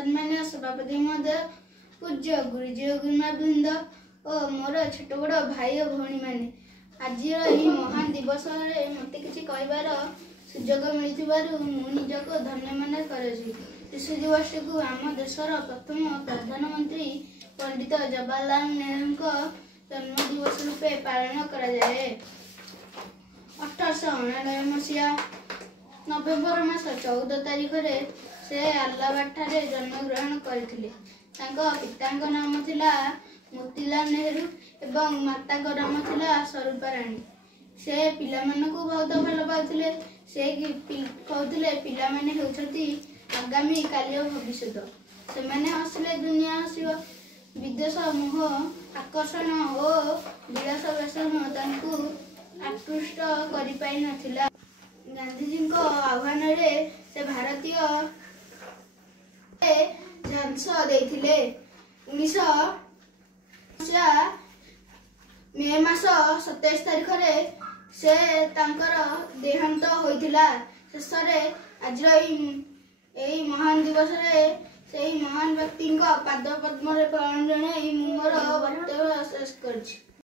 सम्मान्य सभापति महोदय, पूज्य गुरुजी और गुरुमावृंद और मोर छोट बड़ भाई और भौणी मैंने आज महान दिवस मत कि कहबार सुजोग मिलू निजक धन्य मन कर शिशु दिवस को आम देशर प्रथम प्रधानमंत्री पंडित जवाहरलाल नेहरू जन्मदिवस रूपे पालन कराए। 1899 मसीहा नवेम्बर मास 14 तारिख से अलाहाबाद ठारे जन्म ग्रहण करथिले। तांको पितांको नाम थिला मोतीलाल नेहरू एवं माताको नाम थिला स्वरूपा रानी। से पिला मानकु बहुत भल पाउथिले। से कहउथिले पिला माने हेउछथि आगामी कालिय भविष्यत। से माने हसले दुनिया हसिबो। विदेश मोह आकर्षण और विलास व्यसन तांकु आकृष्ट करि पाई नथिला। गांधीजी को आह्वान रे से भारतीय झांस देथिले। 1900 मे मास 27 तारिख रे से तांकर देहांत होइथिला। शेष रे आज एई महान दिवस रे से महान व्यक्ति पाद पद्म रे प्रणाम जणाई मोर वक्तव्य शेष करछि।